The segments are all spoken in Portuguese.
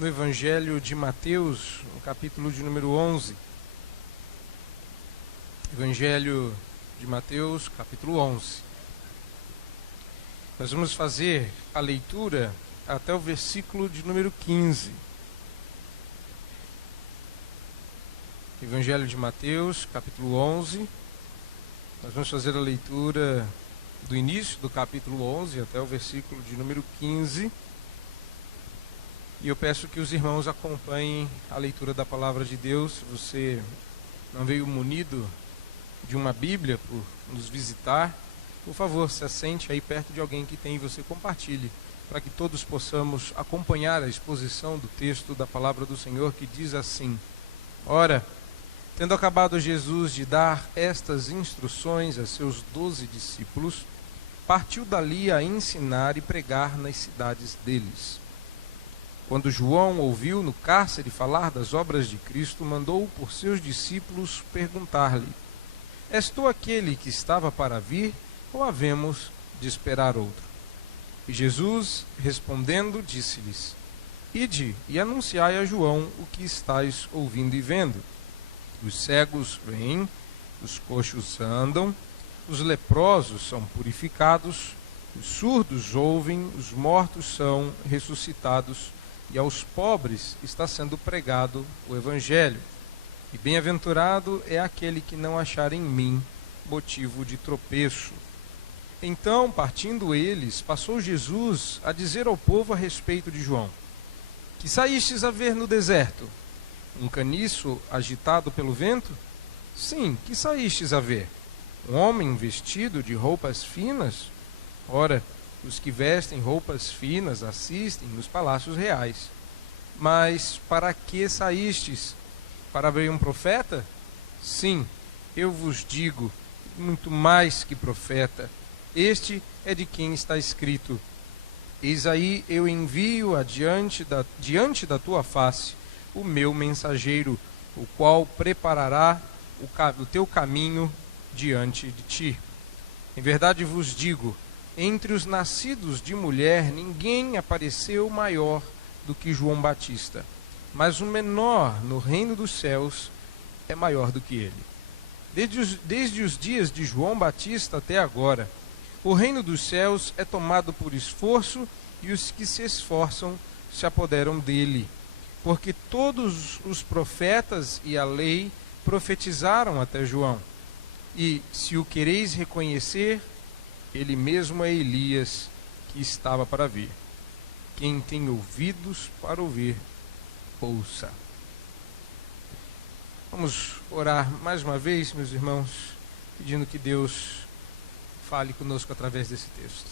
no Evangelho de Mateus, no capítulo de número 11. Evangelho de Mateus, capítulo 11. Nós vamos fazer a leitura até o versículo de número 15. Evangelho de Mateus, capítulo 11. Nós vamos fazer a leitura do início do capítulo 11 até o versículo de número 15. E eu peço que os irmãos acompanhem a leitura da palavra de Deus. Se você não veio munido de uma Bíblia por nos visitar, por favor, se assente aí perto de alguém que tem e você compartilhe, para que todos possamos acompanhar a exposição do texto da palavra do Senhor, que diz assim: Ora, tendo acabado Jesus de dar estas instruções a seus 12 discípulos, partiu dali a ensinar e pregar nas cidades deles. Quando João ouviu no cárcere falar das obras de Cristo, mandou por seus discípulos perguntar-lhe: És tu aquele que estava para vir, ou havemos de esperar outro? E Jesus, respondendo, disse-lhes: Ide e anunciai a João o que estáis ouvindo e vendo. Os cegos vêm, os coxos andam, os leprosos são purificados, os surdos ouvem, os mortos são ressuscitados, e aos pobres está sendo pregado o Evangelho. E bem-aventurado é aquele que não achar em mim motivo de tropeço. Então, partindo eles, passou Jesus a dizer ao povo a respeito de João: Que saístes a ver no deserto? Um caniço agitado pelo vento? Sim, que saístes a ver? Um homem vestido de roupas finas? Ora, os que vestem roupas finas assistem nos palácios reais. Mas para que saístes? Para ver um profeta? Sim, eu vos digo, muito mais que profeta. Este é de quem está escrito: Eis aí eu envio diante da tua face o meu mensageiro, o qual preparará o teu caminho diante de ti. Em verdade vos digo, entre os nascidos de mulher, ninguém apareceu maior do que João Batista, mas o menor no reino dos céus é maior do que ele. Desde os dias de João Batista até agora, o reino dos céus é tomado por esforço, e os que se esforçam se apoderam dele. Porque todos os profetas e a lei profetizaram até João. E, se o quereis reconhecer, ele mesmo é Elias que estava para vir. Quem tem ouvidos para ouvir, ouça. Vamos orar mais uma vez, meus irmãos, pedindo que Deus fale conosco através desse texto.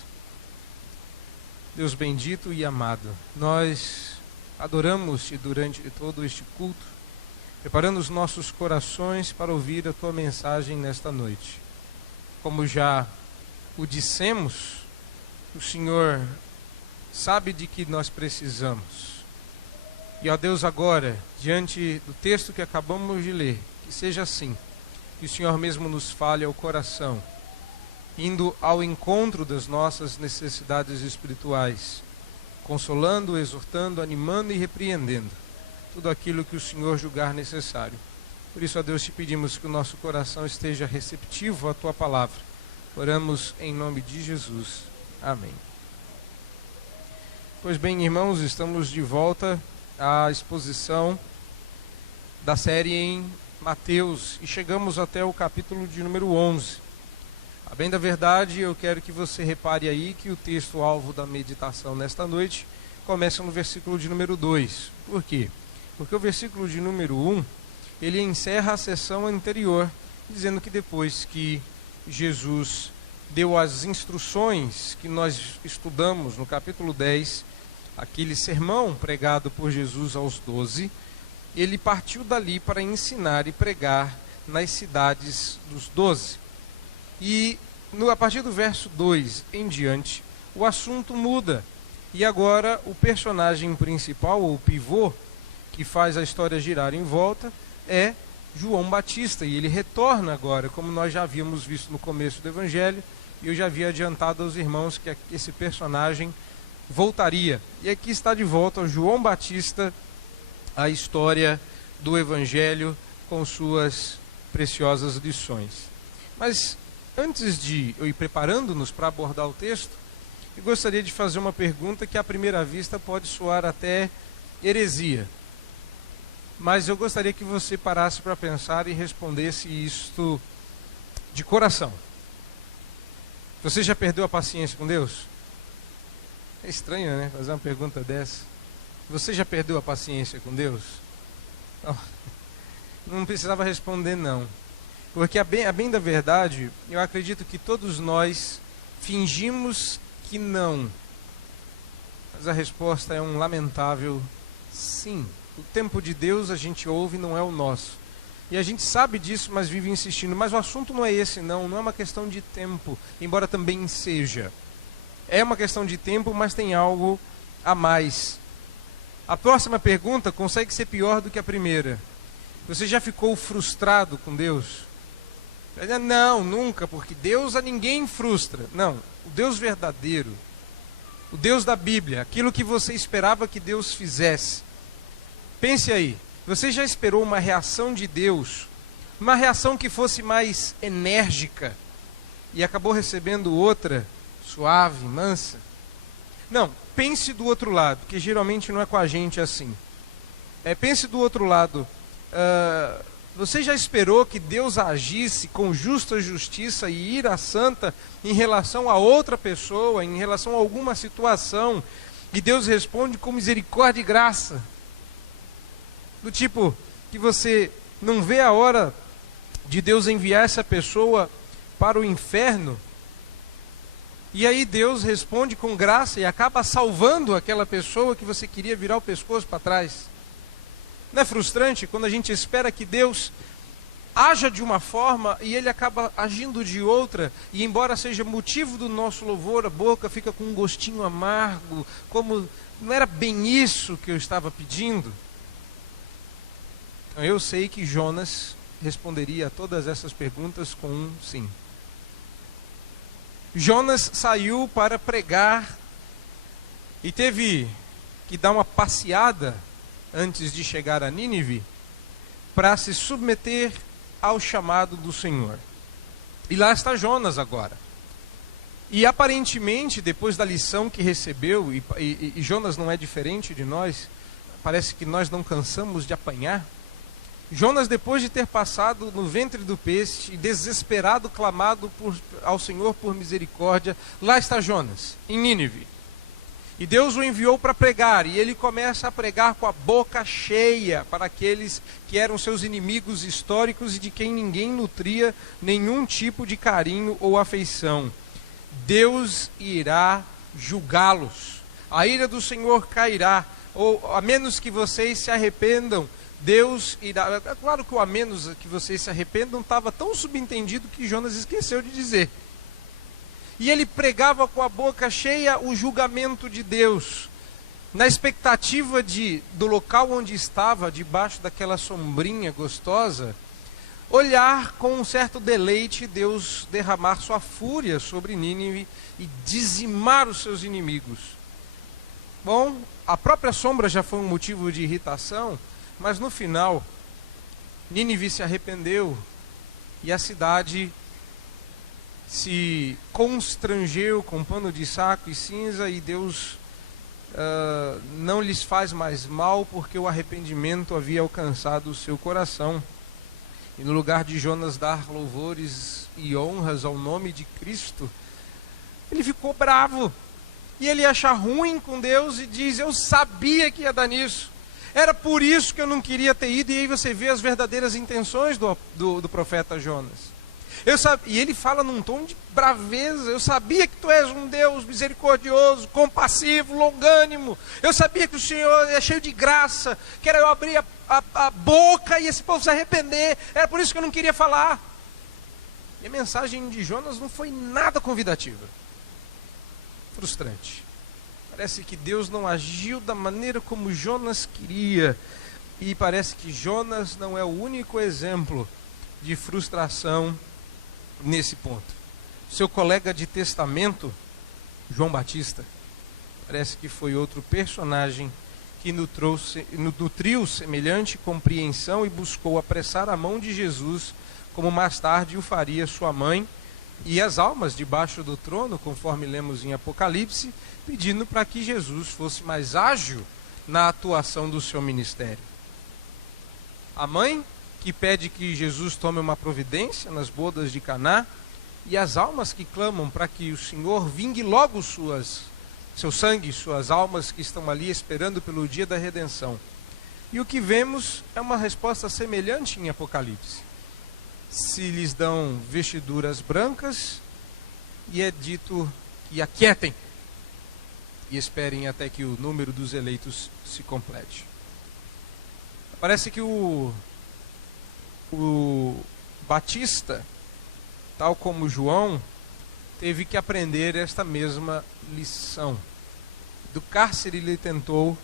Deus bendito e amado, nós adoramos-te durante todo este culto, preparando os nossos corações para ouvir a tua mensagem nesta noite. Como já o dissemos, o Senhor sabe de que nós precisamos. E, ó Deus, agora, diante do texto que acabamos de ler, que seja assim, que o Senhor mesmo nos fale ao coração, indo ao encontro das nossas necessidades espirituais, consolando, exortando, animando e repreendendo tudo aquilo que o Senhor julgar necessário. Por isso, ó Deus, te pedimos que o nosso coração esteja receptivo à tua palavra. Oramos em nome de Jesus. Amém. Pois bem, irmãos, estamos de volta à exposição da série em Mateus e chegamos até o capítulo de número 11. A bem da verdade, eu quero que você repare aí que o texto-alvo da meditação nesta noite começa no versículo de número 2. Por quê? Porque o versículo de número 1, ele encerra a sessão anterior, dizendo que depois que Jesus deu as instruções que nós estudamos no capítulo 10, aquele sermão pregado por Jesus aos 12, ele partiu dali para ensinar e pregar nas cidades dos 12. E a partir do verso 2 em diante, o assunto muda. E agora o personagem principal, ou pivô, que faz a história girar em volta, é João Batista. E ele retorna agora, como nós já havíamos visto no começo do Evangelho, e eu já havia adiantado aos irmãos que esse personagem voltaria. E aqui está de volta João Batista, a história do Evangelho com suas preciosas lições. Mas antes de eu ir preparando-nos para abordar o texto, eu gostaria de fazer uma pergunta que à primeira vista pode soar até heresia. Mas eu gostaria que você parasse para pensar e respondesse isto de coração. Você já perdeu a paciência com Deus? É estranho, né? Fazer uma pergunta dessa. Você já perdeu a paciência com Deus? Não precisava responder, não. Porque a bem da verdade, eu acredito que todos nós fingimos que não. Mas a resposta é um lamentável sim. O tempo de Deus a gente ouve, não é o nosso. E a gente sabe disso, mas vive insistindo. Mas o assunto não é esse, não é uma questão de tempo, embora também seja. É uma questão de tempo, mas tem algo a mais. A próxima pergunta consegue ser pior do que a primeira. Você já ficou frustrado com Deus? Não, nunca, porque Deus a ninguém frustra. Não, o Deus verdadeiro, o Deus da Bíblia, aquilo que você esperava que Deus fizesse. Pense aí. Você já esperou uma reação de Deus, uma reação que fosse mais enérgica, e acabou recebendo outra, suave, mansa? Não, pense do outro lado, que geralmente não é com a gente assim. Pense do outro lado. Você já esperou que Deus agisse com justa justiça e ira santa em relação a outra pessoa, em relação a alguma situação, e Deus responde com misericórdia e graça? Do tipo, que você não vê a hora de Deus enviar essa pessoa para o inferno, e aí Deus responde com graça e acaba salvando aquela pessoa que você queria virar o pescoço para trás. Não é frustrante quando a gente espera que Deus haja de uma forma e Ele acaba agindo de outra, e embora seja motivo do nosso louvor, a boca fica com um gostinho amargo, como não era bem isso que eu estava pedindo? Eu sei que Jonas responderia a todas essas perguntas com um sim. Jonas saiu para pregar e teve que dar uma passeada antes de chegar a Nínive para se submeter ao chamado do Senhor. E lá está Jonas agora. E aparentemente, depois da lição que recebeu, e Jonas não é diferente de nós, parece que nós não cansamos de apanhar. Jonas, depois de ter passado no ventre do peixe, desesperado, clamado ao Senhor por misericórdia, lá está Jonas, em Nínive. E Deus o enviou para pregar, e ele começa a pregar com a boca cheia para aqueles que eram seus inimigos históricos e de quem ninguém nutria nenhum tipo de carinho ou afeição. Deus irá julgá-los. A ira do Senhor cairá, ou a menos que vocês se arrependam, Deus irá. É claro que o a menos que vocês se arrependam estava tão subentendido que Jonas esqueceu de dizer. E ele pregava com a boca cheia o julgamento de Deus, na expectativa do local onde estava, debaixo daquela sombrinha gostosa, olhar com um certo deleite Deus derramar sua fúria sobre Nínive e dizimar os seus inimigos. Bom, a própria sombra já foi um motivo de irritação, mas no final, Nínive se arrependeu e a cidade se constrangeu com pano de saco e cinza, e Deus não lhes faz mais mal, porque o arrependimento havia alcançado o seu coração. E no lugar de Jonas dar louvores e honras ao nome de Cristo, ele ficou bravo. E ele acha ruim com Deus e diz: eu sabia que ia dar nisso. Era por isso que eu não queria ter ido. E aí você vê as verdadeiras intenções do profeta Jonas. E ele fala num tom de braveza: eu sabia que tu és um Deus misericordioso, compassivo, longânimo. Eu sabia que o Senhor é cheio de graça, que era eu abrir a boca e esse povo se arrepender. Era por isso que eu não queria falar. E a mensagem de Jonas não foi nada convidativa. Frustrante. Parece que Deus não agiu da maneira como Jonas queria. E parece que Jonas não é o único exemplo de frustração nesse ponto. Seu colega de testamento, João Batista, Parece que foi outro personagem que nutriu semelhante compreensão e buscou apressar a mão de Jesus, como mais tarde o faria sua mãe, e as almas debaixo do trono, conforme lemos em Apocalipse, pedindo para que Jesus fosse mais ágil na atuação do seu ministério. A mãe que pede que Jesus tome uma providência nas bodas de Caná, e as almas que clamam para que o Senhor vingue logo seu sangue, suas almas que estão ali esperando pelo dia da redenção. E o que vemos é uma resposta semelhante em Apocalipse. Se lhes dão vestiduras brancas, e é dito que aquietem e esperem até que o número dos eleitos se complete. Parece que o Batista, tal como João, teve que aprender esta mesma lição. Do cárcere ele tentou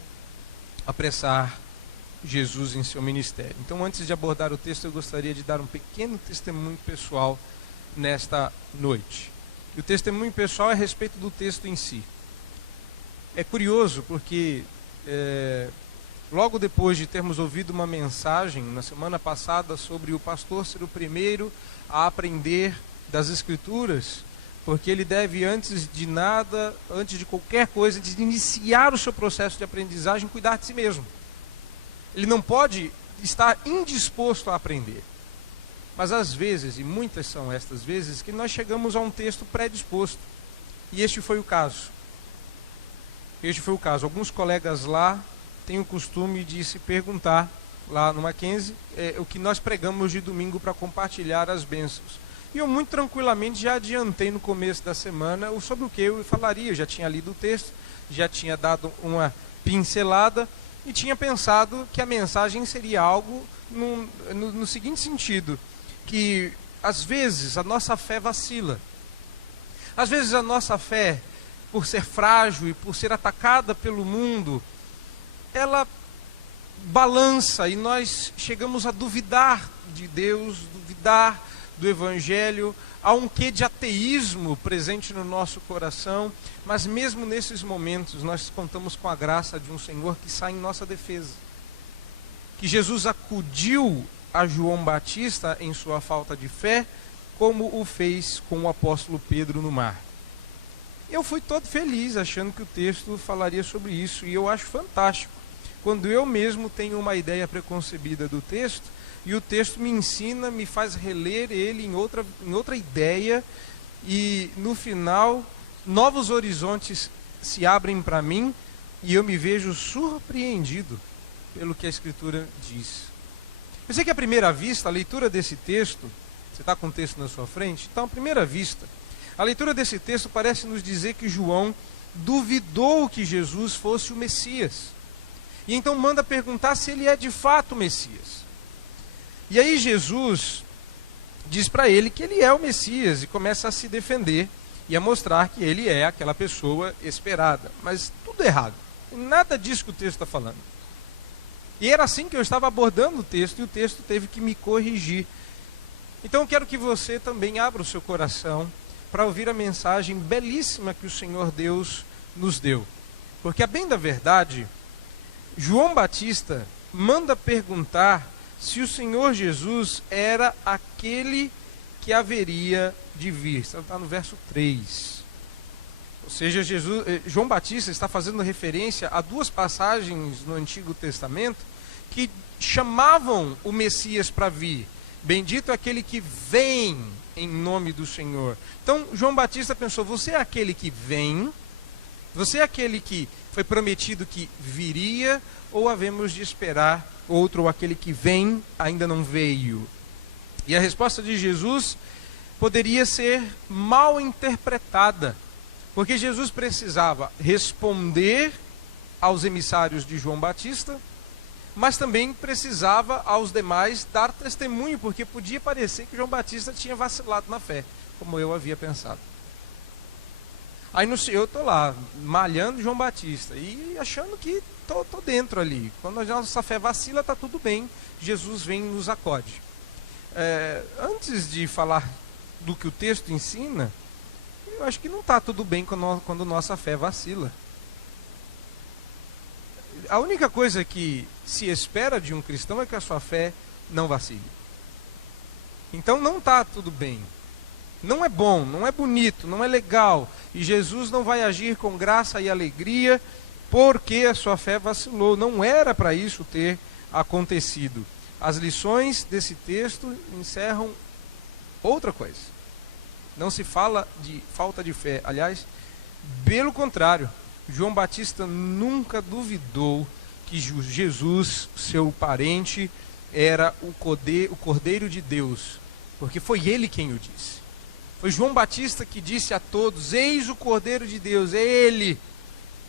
apressar Jesus em seu ministério. Então, antes de abordar o texto, eu gostaria de dar um pequeno testemunho pessoal nesta noite. E o testemunho pessoal é a respeito do texto em si. É curioso porque logo depois de termos ouvido uma mensagem na semana passada sobre o pastor ser o primeiro a aprender das Escrituras, porque ele deve, antes de nada, antes de qualquer coisa, de iniciar o seu processo de aprendizagem, cuidar de si mesmo. Ele não pode estar indisposto a aprender. Mas às vezes, e muitas são estas vezes, que nós chegamos a um texto predisposto. E este foi o caso. Alguns colegas lá têm o costume de se perguntar, lá no Mackenzie, o que nós pregamos de domingo para compartilhar as bênçãos. E eu muito tranquilamente já adiantei no começo da semana sobre o que eu falaria. Eu já tinha lido o texto, já tinha dado uma pincelada e tinha pensado que a mensagem seria algo no seguinte sentido, que às vezes a nossa fé vacila. Às vezes a nossa fé, por ser frágil e por ser atacada pelo mundo, ela balança e nós chegamos a duvidar de Deus, duvidar do Evangelho, há um quê de ateísmo presente no nosso coração, mas mesmo nesses momentos nós contamos com a graça de um Senhor que sai em nossa defesa. Que Jesus acudiu a João Batista em sua falta de fé, como o fez com o apóstolo Pedro no mar. Eu fui todo feliz achando que o texto falaria sobre isso, e eu acho fantástico quando eu mesmo tenho uma ideia preconcebida do texto, e o texto me ensina, me faz reler ele em outra ideia, e no final, novos horizontes se abrem para mim, e eu me vejo surpreendido pelo que a Escritura diz. Eu sei que à primeira vista, a leitura desse texto, você está com o texto na sua frente? Então, à primeira vista, a leitura desse texto parece nos dizer que João duvidou que Jesus fosse o Messias. E então manda perguntar se ele é de fato o Messias. E aí Jesus diz para ele que ele é o Messias e começa a se defender e a mostrar que ele é aquela pessoa esperada. Mas tudo errado. Nada disso que o texto está falando. E era assim que eu estava abordando o texto, e o texto teve que me corrigir. Então eu quero que você também abra o seu coração para ouvir a mensagem belíssima que o Senhor Deus nos deu. Porque, a bem da verdade, João Batista manda perguntar se o Senhor Jesus era aquele que haveria de vir. Está no verso 3. Ou seja, João Batista está fazendo referência a duas passagens no Antigo Testamento que chamavam o Messias para vir. Bendito é aquele que vem em nome do Senhor. Então, João Batista pensou, você é aquele que vem? Você é aquele que foi prometido que viria? Ou havemos de esperar outro, ou aquele que vem ainda não veio? E a resposta de Jesus poderia ser mal interpretada, porque Jesus precisava responder aos emissários de João Batista, mas também precisava aos demais dar testemunho, porque podia parecer que João Batista tinha vacilado na fé, como eu havia pensado. Aí eu estou lá, malhando João Batista, e achando que estou dentro ali. Quando a nossa fé vacila, está tudo bem, Jesus vem e nos acode. Antes de falar do que o texto ensina, eu acho que não está tudo bem quando nossa fé vacila. A única coisa que se espera de um cristão é que a sua fé não vacile. Então não está tudo bem. Não é bom, não é bonito, não é legal. E Jesus não vai agir com graça e alegria porque a sua fé vacilou. Não era para isso ter acontecido. As lições desse texto encerram outra coisa. Não se fala de falta de fé. Aliás, pelo contrário, João Batista nunca duvidou que Jesus, seu parente, era o Cordeiro de Deus, porque foi ele quem o disse. Foi João Batista que disse a todos: eis o Cordeiro de Deus, é ele.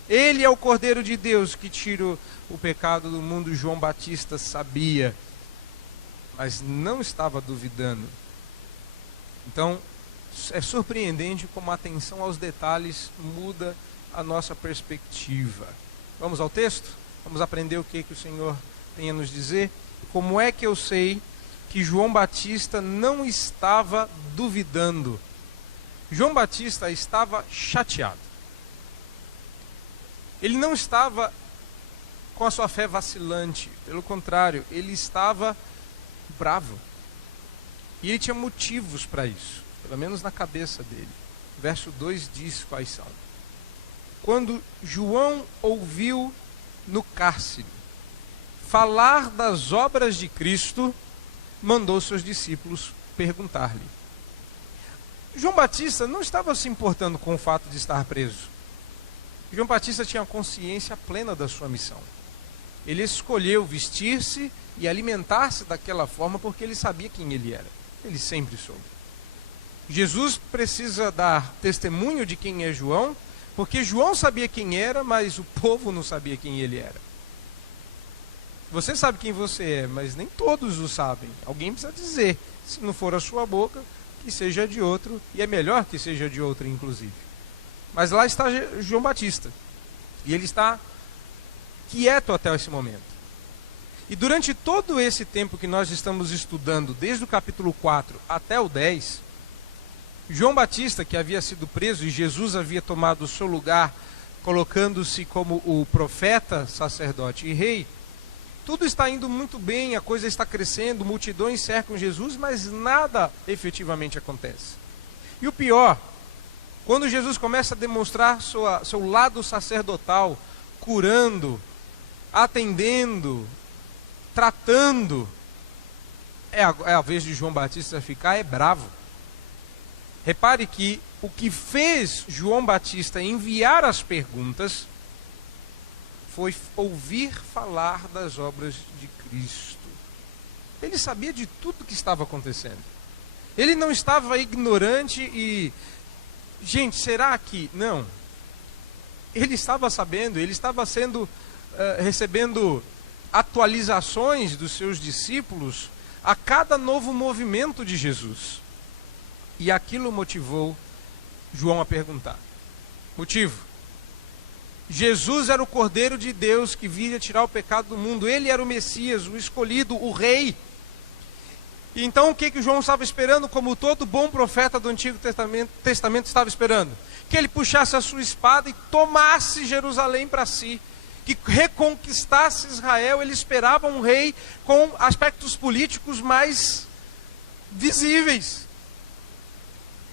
Ele é o Cordeiro de Deus que tira o pecado do mundo. João Batista sabia, mas não estava duvidando. Então, é surpreendente como a atenção aos detalhes muda a nossa perspectiva. Vamos ao texto? Vamos aprender o que o Senhor tem a nos dizer? Como é que eu sei que João Batista não estava duvidando? João Batista estava chateado. Ele não estava com a sua fé vacilante. Pelo contrário, ele estava bravo. E ele tinha motivos para isso, pelo menos na cabeça dele. Verso 2 diz quais são. Quando João ouviu no cárcere falar das obras de Cristo, mandou seus discípulos perguntar-lhe. João Batista não estava se importando com o fato de estar preso. João Batista tinha consciência plena da sua missão. Ele escolheu vestir-se e alimentar-se daquela forma porque ele sabia quem ele era. Ele sempre soube. Jesus precisa dar testemunho de quem é João, porque João sabia quem era, mas o povo não sabia quem ele era. Você sabe quem você é, mas nem todos o sabem. Alguém precisa dizer. Se não for a sua boca, que seja de outro, e é melhor que seja de outro, inclusive. Mas lá está João Batista, e ele está quieto até esse momento. E durante todo esse tempo que nós estamos estudando, desde o capítulo 4 até o 10, João Batista, que havia sido preso e Jesus havia tomado o seu lugar, colocando-se como o profeta, sacerdote e rei, tudo está indo muito bem, a coisa está crescendo, multidões cercam Jesus, mas nada efetivamente acontece. E o pior, quando Jesus começa a demonstrar seu lado sacerdotal, curando, atendendo, tratando, é a vez de João Batista ficar bravo. Repare que o que fez João Batista enviar as perguntas foi ouvir falar das obras de Cristo. Ele sabia de tudo que estava acontecendo. Ele não estava ignorante e... Gente, será que... Não. Ele estava sabendo, ele estava recebendo atualizações dos seus discípulos a cada novo movimento de Jesus. E aquilo motivou João a perguntar. Motivo: Jesus era o Cordeiro de Deus que viria tirar o pecado do mundo. Ele era o Messias, o escolhido, o Rei. Então o que João estava esperando, como todo bom profeta do Antigo Testamento estava esperando? Que ele puxasse a sua espada e tomasse Jerusalém para si, que reconquistasse Israel. Ele esperava um rei com aspectos políticos mais visíveis.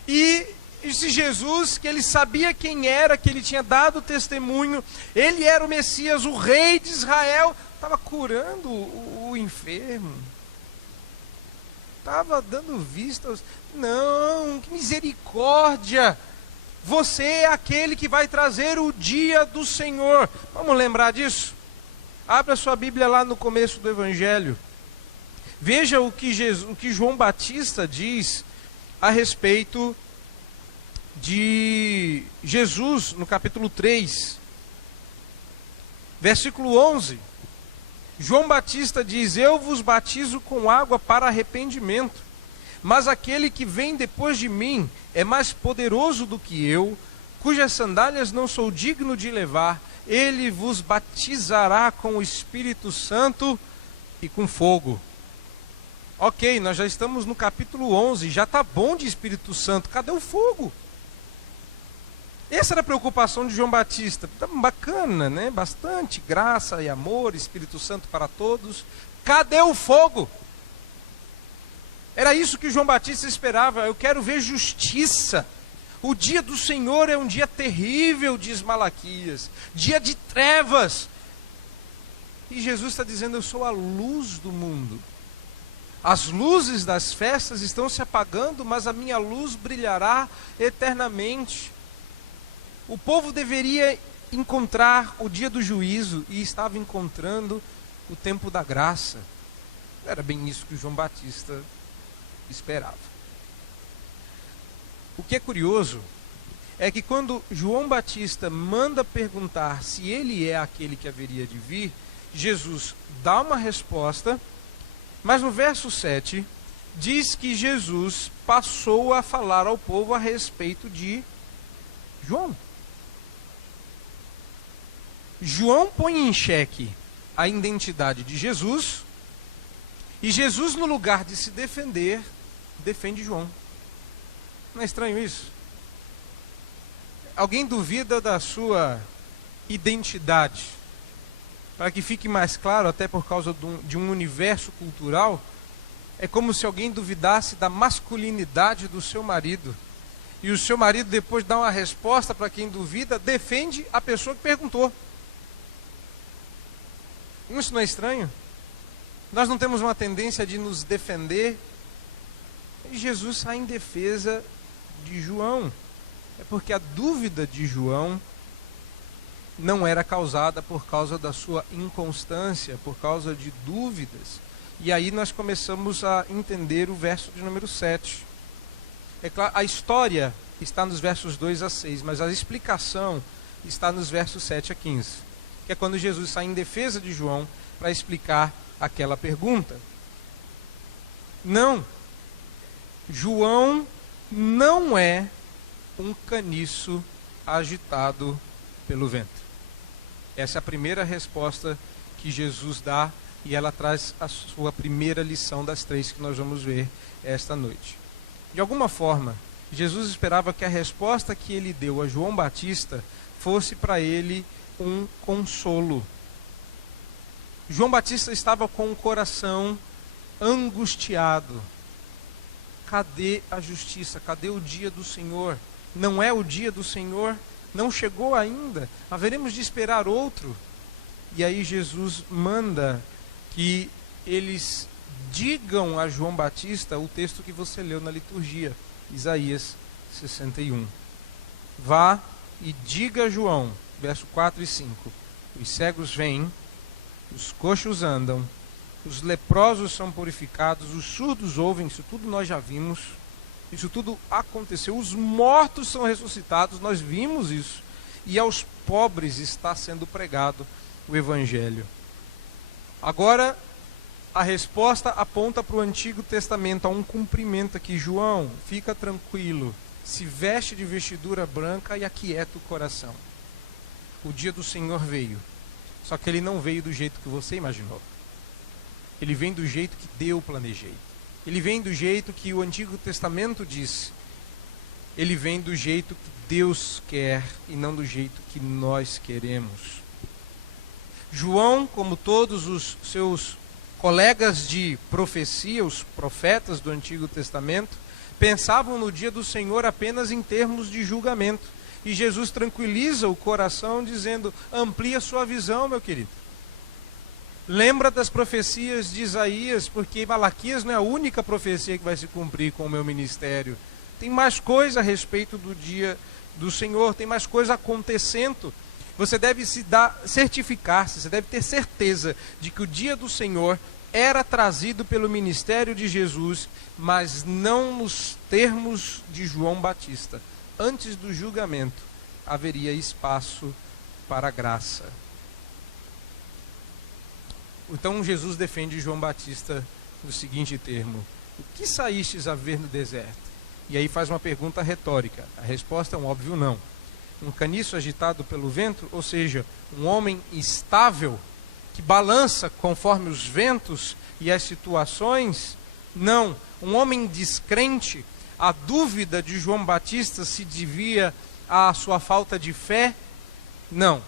E esse Jesus, que ele sabia quem era, que ele tinha dado testemunho, ele era o Messias, o rei de Israel, estava curando o enfermo, estava dando vistas. Não, que misericórdia! Você é aquele que vai trazer o dia do Senhor. Vamos lembrar disso? Abra sua Bíblia lá no começo do Evangelho. Veja o que João Batista diz a respeito de Jesus, no capítulo 3, versículo 11. João Batista diz: eu vos batizo com água para arrependimento, mas aquele que vem depois de mim é mais poderoso do que eu, cujas sandálias não sou digno de levar. Ele vos batizará com o Espírito Santo e com fogo. Ok, nós já estamos no capítulo 11, já está bom de Espírito Santo, cadê o fogo? Essa era a preocupação de João Batista. Bacana, né? Bastante graça e amor, Espírito Santo para todos. Cadê o fogo? Era isso que João Batista esperava. Eu quero ver justiça. O dia do Senhor é um dia terrível, diz Malaquias. Dia de trevas. E Jesus está dizendo, eu sou a luz do mundo. As luzes das festas estão se apagando, mas a minha luz brilhará eternamente. O povo deveria encontrar o dia do juízo e estava encontrando o tempo da graça. Era bem isso que João Batista esperava. O que é curioso é que quando João Batista manda perguntar se ele é aquele que haveria de vir, Jesus dá uma resposta, mas no verso 7 diz que Jesus passou a falar ao povo a respeito de João. João põe em xeque a identidade de Jesus, e Jesus, no lugar de se defender, defende João. Não é estranho isso? Alguém duvida da sua identidade? Para que fique mais claro, até por causa de um universo cultural, é como se alguém duvidasse da masculinidade do seu marido. E o seu marido, depois de dar uma resposta para quem duvida, defende a pessoa que perguntou. Isso não é estranho? Nós não temos uma tendência de nos defender. E Jesus sai em defesa de João. É porque a dúvida de João não era causada por causa da sua inconstância, por causa de dúvidas. E aí nós começamos a entender o verso de número 7. É claro, a história está nos versos 2 a 6, mas a explicação está nos versos 7 a 15. Que é quando Jesus sai em defesa de João para explicar aquela pergunta. Não, João não é um caniço agitado pelo vento. Essa é a primeira resposta que Jesus dá, e ela traz a sua primeira lição das 3 que nós vamos ver esta noite. De alguma forma, Jesus esperava que a resposta que ele deu a João Batista fosse para ele um consolo. João Batista estava com o coração angustiado. Cadê a justiça? Cadê o dia do Senhor? Não é o dia do Senhor? Não chegou ainda? Haveremos de esperar outro? E aí Jesus manda que eles digam a João Batista o texto que você leu na liturgia, Isaías 61. Vá e diga a João, verso 4 e 5, os cegos vêm, os coxos andam, os leprosos são purificados, os surdos ouvem, isso tudo nós já vimos, isso tudo aconteceu, os mortos são ressuscitados, nós vimos isso, e aos pobres está sendo pregado o Evangelho. Agora, a resposta aponta para o Antigo Testamento, a um cumprimento aqui. João, fica tranquilo, se veste de vestidura branca e aquieta o coração. O dia do Senhor veio, só que ele não veio do jeito que você imaginou. Ele vem do jeito que eu planejei. Ele vem do jeito que o Antigo Testamento diz. Ele vem do jeito que Deus quer e não do jeito que nós queremos. João, como todos os seus colegas de profecia, os profetas do Antigo Testamento, pensavam no dia do Senhor apenas em termos de julgamento. E Jesus tranquiliza o coração dizendo, amplia sua visão, meu querido. Lembra das profecias de Isaías, porque Malaquias não é a única profecia que vai se cumprir com o meu ministério. Tem mais coisa a respeito do dia do Senhor, tem mais coisa acontecendo. Você deve certificar-se, você deve ter certeza de que o dia do Senhor era trazido pelo ministério de Jesus, mas não nos termos de João Batista. Antes do julgamento, haveria espaço para a graça. Então Jesus defende João Batista no seguinte termo: o que saístes a ver no deserto? E aí faz uma pergunta retórica. A resposta é um óbvio não. Um caniço agitado pelo vento, ou seja, um homem instável, que balança conforme os ventos e as situações? Não. Um homem descrente. A dúvida de João Batista se devia à sua falta de fé? Não.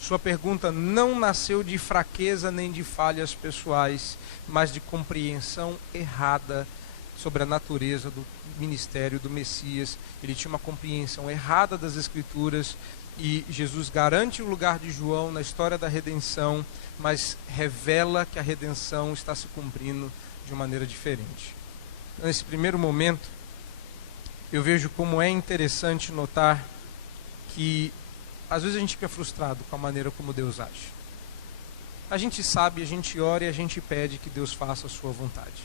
Sua pergunta não nasceu de fraqueza nem de falhas pessoais, mas de compreensão errada sobre a natureza do ministério do Messias. Ele tinha uma compreensão errada das Escrituras, e Jesus garante o lugar de João na história da redenção, mas revela que a redenção está se cumprindo de uma maneira diferente. Nesse primeiro momento, eu vejo como é interessante notar que às vezes a gente fica frustrado com a maneira como Deus age. A gente sabe, a gente ora e a gente pede que Deus faça a sua vontade.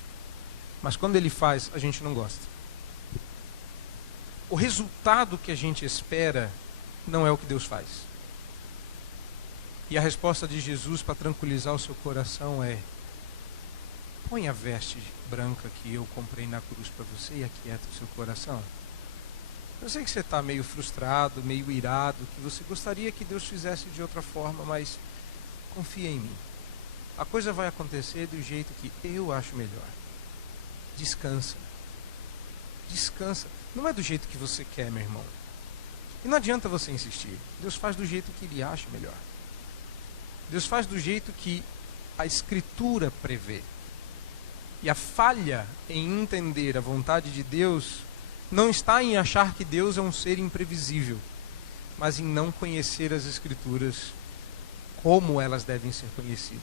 Mas quando Ele faz, a gente não gosta. O resultado que a gente espera não é o que Deus faz. E a resposta de Jesus para tranquilizar o seu coração é: põe a veste branca que eu comprei na cruz para você e aquieta o seu coração. Eu sei que você está meio frustrado, meio irado, que você gostaria que Deus fizesse de outra forma, mas confia em mim. A coisa vai acontecer do jeito que eu acho melhor. Descansa. Descansa. Não é do jeito que você quer, meu irmão. E não adianta você insistir. Deus faz do jeito que Ele acha melhor. Deus faz do jeito que a Escritura prevê. E a falha em entender a vontade de Deus não está em achar que Deus é um ser imprevisível, mas em não conhecer as Escrituras como elas devem ser conhecidas.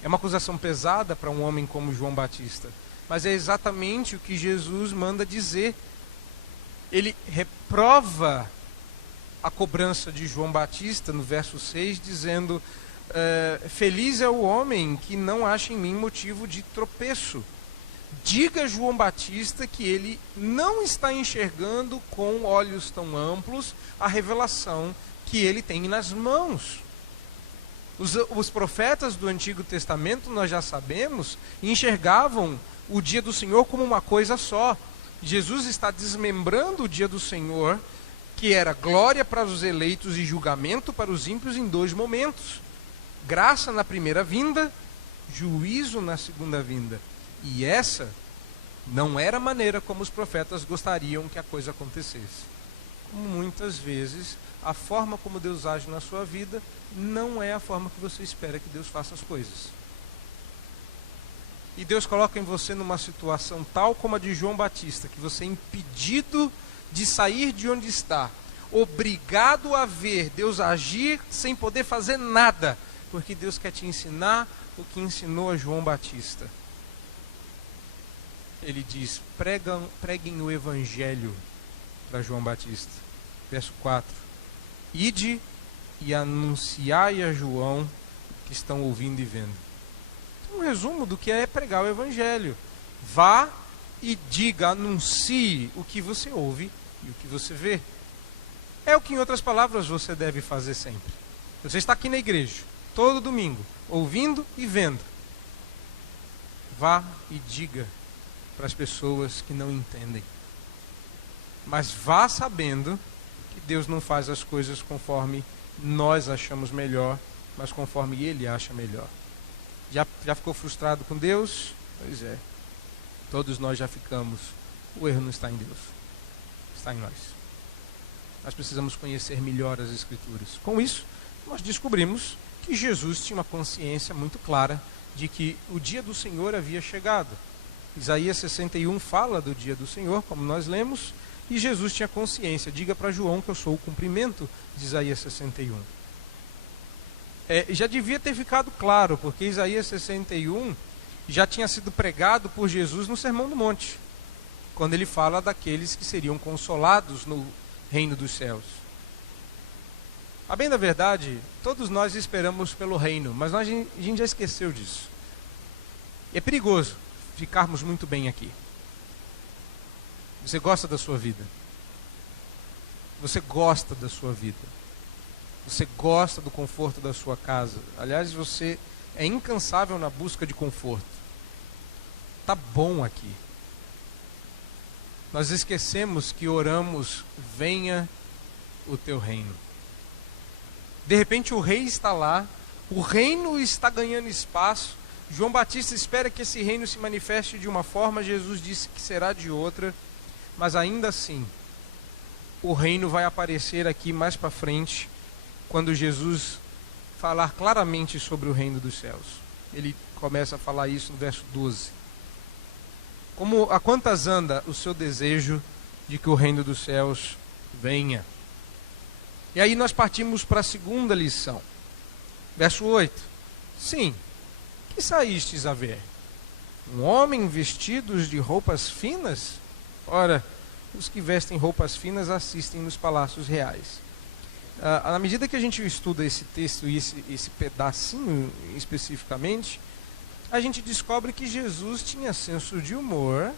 É uma acusação pesada para um homem como João Batista, mas é exatamente o que Jesus manda dizer. Ele reprova a cobrança de João Batista no verso 6, dizendo: feliz é o homem que não acha em mim motivo de tropeço. Diga a João Batista que ele não está enxergando com olhos tão amplos a revelação que ele tem nas mãos. Os profetas do Antigo Testamento, nós já sabemos, enxergavam o dia do Senhor como uma coisa só. Jesus está desmembrando o dia do Senhor, que era glória para os eleitos e julgamento para os ímpios, em dois momentos: graça na primeira vinda, juízo na segunda vinda. E essa não era a maneira como os profetas gostariam que a coisa acontecesse. Como muitas vezes, a forma como Deus age na sua vida não é a forma que você espera que Deus faça as coisas. E Deus coloca em você numa situação tal como a de João Batista, que você é impedido de sair de onde está, obrigado a ver Deus agir sem poder fazer nada, porque Deus quer te ensinar o que ensinou a João Batista. Ele diz: preguem o Evangelho para João Batista. Verso 4: ide e anunciai a João que estão ouvindo e vendo. Um resumo do que é pregar o Evangelho. Vá e diga, anuncie o que você ouve e o que você vê. É o que, em outras palavras, você deve fazer sempre. Você está aqui na igreja, todo domingo, ouvindo e vendo. Vá e diga para as pessoas que não entendem. Mas vá sabendo que Deus não faz as coisas conforme nós achamos melhor, mas conforme Ele acha melhor. Já ficou frustrado com Deus? Pois é. Todos nós já ficamos. O erro não está em Deus. Está em nós. Nós precisamos conhecer melhor as Escrituras. Com isso, nós descobrimos que Jesus tinha uma consciência muito clara de que o dia do Senhor havia chegado. Isaías 61 fala do dia do Senhor, como nós lemos, e Jesus tinha consciência. Diga para João que eu sou o cumprimento de Isaías 61. Já devia ter ficado claro, porque Isaías 61 já tinha sido pregado por Jesus no Sermão do Monte, quando ele fala daqueles que seriam consolados no reino dos céus. A bem da verdade, todos nós esperamos pelo reino, mas a gente já esqueceu disso. É perigoso ficarmos muito bem aqui. Você gosta da sua vida? Você gosta da sua vida? Você gosta do conforto da sua casa? Aliás, você é incansável na busca de conforto. Tá bom aqui. Nós esquecemos que oramos: venha o teu reino. De repente o rei está lá, o reino está ganhando espaço. João Batista espera que esse reino se manifeste de uma forma, Jesus disse que será de outra, mas ainda assim, o reino vai aparecer aqui mais para frente, quando Jesus falar claramente sobre o reino dos céus. Ele começa a falar isso no verso 12. A quantas anda o seu desejo de que o reino dos céus venha? E aí nós partimos para a segunda lição. Verso 8. Sim, que saístes a ver? Um homem vestidos de roupas finas? Ora, os que vestem roupas finas assistem nos palácios reais. Na medida que a gente estuda esse texto e esse pedacinho especificamente, a gente descobre que Jesus tinha senso de humor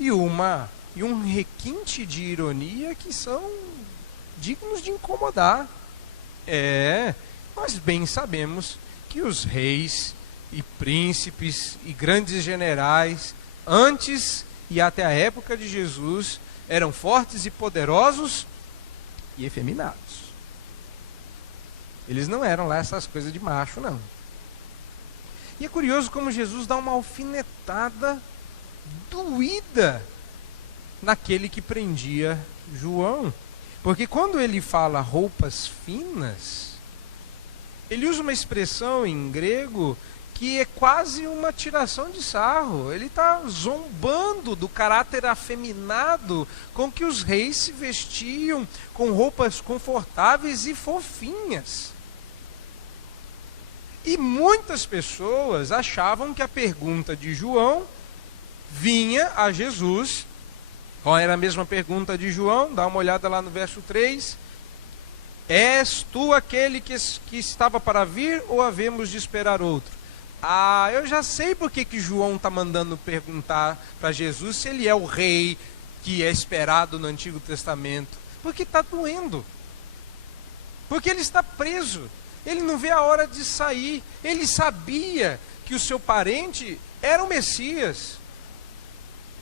e um requinte de ironia que são dignos de incomodar. Nós bem sabemos que os reis e príncipes e grandes generais, antes e até a época de Jesus, eram fortes e poderosos e efeminados. Eles não eram lá essas coisas de macho, não. E é curioso como Jesus dá uma alfinetada doída naquele que prendia João. Porque quando ele fala roupas finas, ele usa uma expressão em grego que é quase uma tiração de sarro. Ele está zombando do caráter afeminado com que os reis se vestiam, com roupas confortáveis e fofinhas. E muitas pessoas achavam que a pergunta de João vinha a Jesus. Qual era a mesma pergunta de João? Dá uma olhada lá no verso 3. És tu aquele que estava para vir, ou havemos de esperar outro? Eu já sei porque que João está mandando perguntar para Jesus se ele é o rei que é esperado no Antigo Testamento. Porque está doendo. Porque ele está preso. Ele não vê a hora de sair. Ele sabia que o seu parente era o Messias.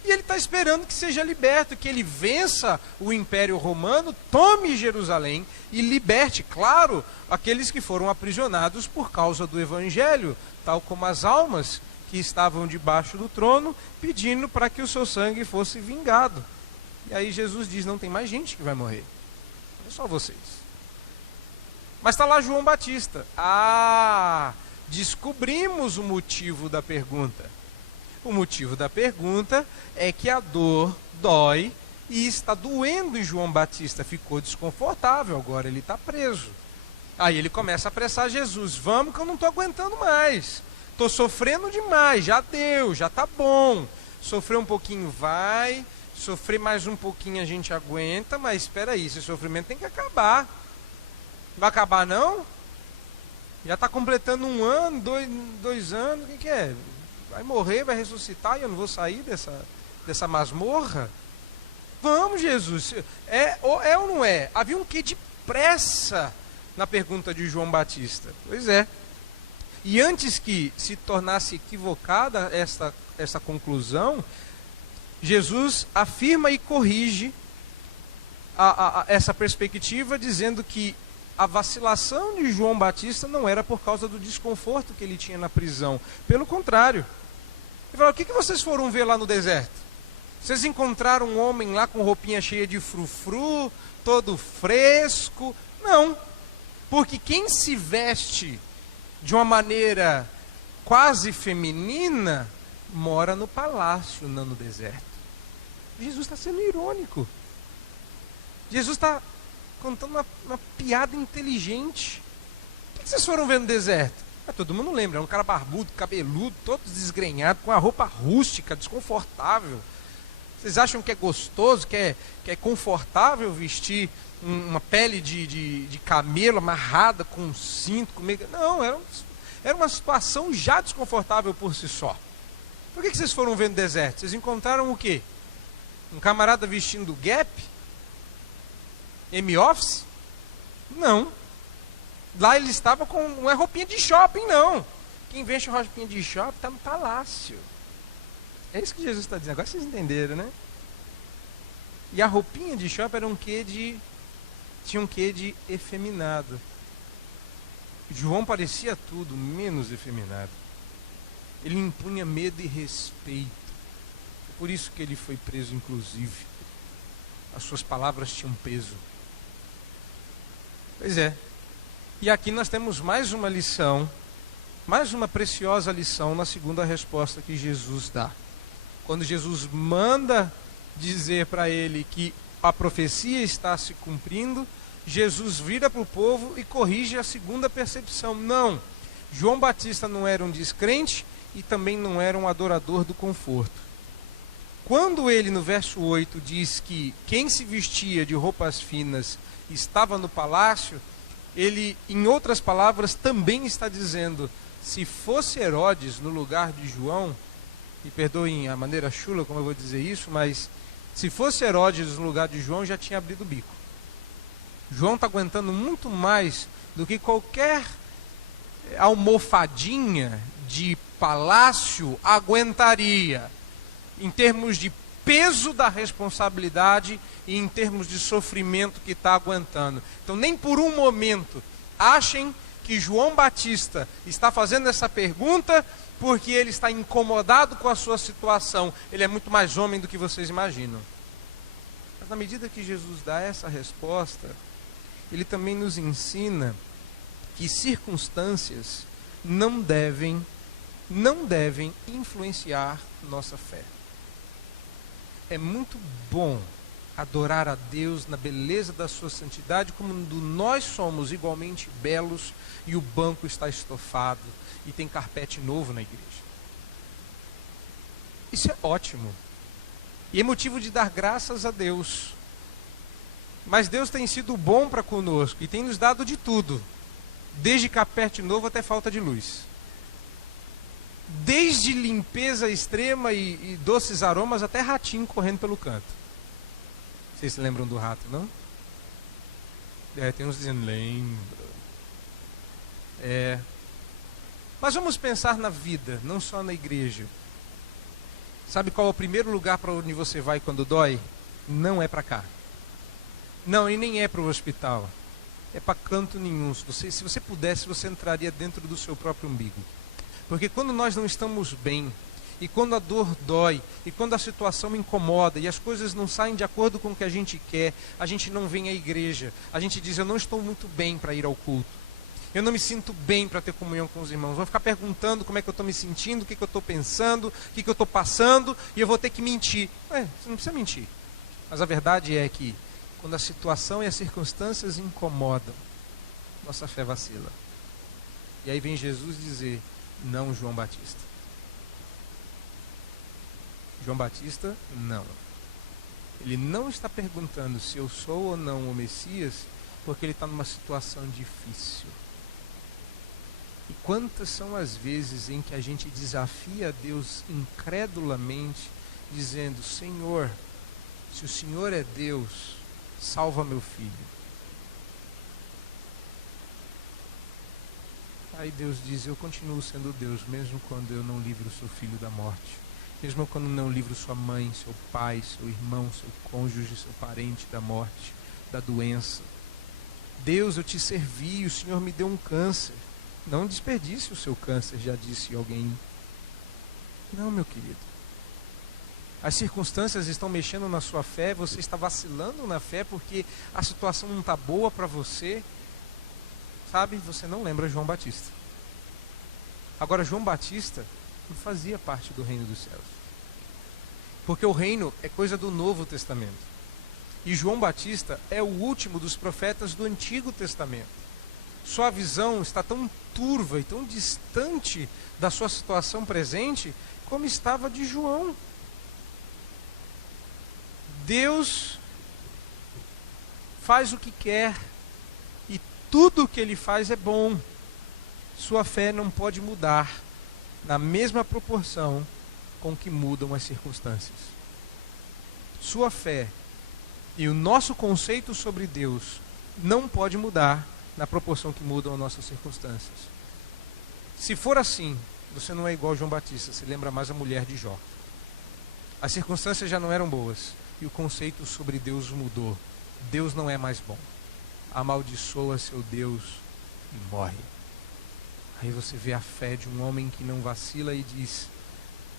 E ele está esperando que seja liberto, que ele vença o Império Romano, tome Jerusalém e liberte, claro, aqueles que foram aprisionados por causa do Evangelho, tal como as almas que estavam debaixo do trono, pedindo para que o seu sangue fosse vingado. E aí Jesus diz, não tem mais gente que vai morrer, é só vocês. Mas está lá João Batista. Descobrimos o motivo da pergunta. O motivo da pergunta é que a dor dói e está doendo em João Batista. Ficou desconfortável, agora ele está preso. Aí ele começa a apressar Jesus. Vamos que eu não estou aguentando mais. Estou sofrendo demais, já deu, já está bom. Sofrer um pouquinho vai, sofrer mais um pouquinho a gente aguenta, mas espera aí, esse sofrimento tem que acabar. Vai acabar não? Já está completando 1 ano, 2 anos, o que é? Vai morrer, vai ressuscitar e eu não vou sair dessa masmorra? Vamos, Jesus. É ou não é? Havia um quê de pressa na pergunta de João Batista. Pois é. E antes que se tornasse equivocada essa conclusão, Jesus afirma e corrige essa perspectiva, dizendo que a vacilação de João Batista não era por causa do desconforto que ele tinha na prisão. Pelo contrário. Ele falou, o que vocês foram ver lá no deserto? Vocês encontraram um homem lá com roupinha cheia de frufru, todo fresco? Não. Porque quem se veste de uma maneira quase feminina, mora no palácio, não no deserto. Jesus está sendo irônico. Jesus está contando uma piada inteligente. O que vocês foram ver no deserto? Todo mundo lembra, é um cara barbudo, cabeludo, todo desgrenhado, com a roupa rústica, desconfortável. Vocês acham que é gostoso, que é confortável vestir uma pele de camelo amarrada com um cinto? Não, era uma situação já desconfortável por si só. Por que vocês foram ver no deserto? Vocês encontraram o quê? Um camarada vestindo Gap? M-Office? Não. Lá ele estava com uma roupinha de shopping, não. Quem veste roupinha de shopping está no palácio. É isso que Jesus está dizendo. Agora vocês entenderam, né? E a roupinha de shopping era tinha um quê de efeminado. João parecia tudo menos efeminado. Ele impunha medo e respeito. Por isso que ele foi preso, inclusive. As suas palavras tinham peso. Pois é. E aqui nós temos mais uma lição, mais uma preciosa lição na segunda resposta que Jesus dá. Quando Jesus manda dizer para ele que a profecia está se cumprindo, Jesus vira para o povo e corrige a segunda percepção. Não, João Batista não era um descrente e também não era um adorador do conforto. Quando ele, no verso 8, diz que quem se vestia de roupas finas estava no palácio, ele, em outras palavras, também está dizendo, se fosse Herodes no lugar de João, e perdoem a maneira chula como eu vou dizer isso, mas se fosse Herodes no lugar de João, já tinha abrido o bico. João está aguentando muito mais do que qualquer almofadinha de palácio aguentaria, em termos de peso da responsabilidade e em termos de sofrimento que está aguentando. Então, nem por um momento achem que João Batista está fazendo essa pergunta porque ele está incomodado com a sua situação. Ele é muito mais homem do que vocês imaginam. Mas na medida que Jesus dá essa resposta, ele também nos ensina que circunstâncias não devem influenciar nossa fé. É muito bom adorar a Deus na beleza da sua santidade, quando nós somos igualmente belos e o banco está estofado e tem carpete novo na igreja. Isso é ótimo. E é motivo de dar graças a Deus. Mas Deus tem sido bom para conosco e tem nos dado de tudo, desde carpete novo até falta de luz. Desde limpeza extrema e doces aromas até ratinho correndo pelo canto. Vocês se lembram do rato, não? Tem uns dizendo, lembro. Mas vamos pensar na vida, não só na igreja. Sabe qual é o primeiro lugar para onde você vai quando dói? Não é para cá. Não, e nem é para o hospital. É para canto nenhum. Se você pudesse, você entraria dentro do seu próprio umbigo. Porque quando nós não estamos bem, e quando a dor dói, e quando a situação incomoda, e as coisas não saem de acordo com o que a gente quer, a gente não vem à igreja. A gente diz, eu não estou muito bem para ir ao culto. Eu não me sinto bem para ter comunhão com os irmãos. Vão ficar perguntando como é que eu estou me sentindo, o que eu estou pensando, o que eu estou passando, e eu vou ter que mentir. Você não precisa mentir. Mas a verdade é que, quando a situação e as circunstâncias incomodam, nossa fé vacila. E aí vem Jesus dizer, não João Batista. João Batista, não. Ele não está perguntando se eu sou ou não o Messias, porque ele está numa situação difícil. E quantas são as vezes em que a gente desafia a Deus incredulamente, dizendo, Senhor, se o Senhor é Deus, salva meu filho. Aí Deus diz, eu continuo sendo Deus, mesmo quando eu não livro o seu filho da morte. Mesmo quando não livro sua mãe, seu pai, seu irmão, seu cônjuge, seu parente da morte, da doença. Deus, eu te servi, o Senhor me deu um câncer. Não desperdice o seu câncer, já disse alguém. Não, meu querido. As circunstâncias estão mexendo na sua fé, você está vacilando na fé porque a situação não está boa para você. Sabe, você não lembra João Batista. Agora, João Batista não fazia parte do reino dos céus. Porque o reino é coisa do Novo Testamento. E João Batista é o último dos profetas do Antigo Testamento. Sua visão está tão turva e tão distante da sua situação presente como estava de João. Deus faz o que quer e tudo o que ele faz é bom. Sua fé não pode mudar na mesma proporção com que mudam as circunstâncias. Sua fé e o nosso conceito sobre Deus não pode mudar na proporção que mudam as nossas circunstâncias. Se for assim, você não é igual João Batista, se lembra mais a mulher de Jó. As circunstâncias já não eram boas e o conceito sobre Deus mudou. Deus não é mais bom. Amaldiçoa seu Deus e morre. Aí você vê a fé de um homem que não vacila e diz,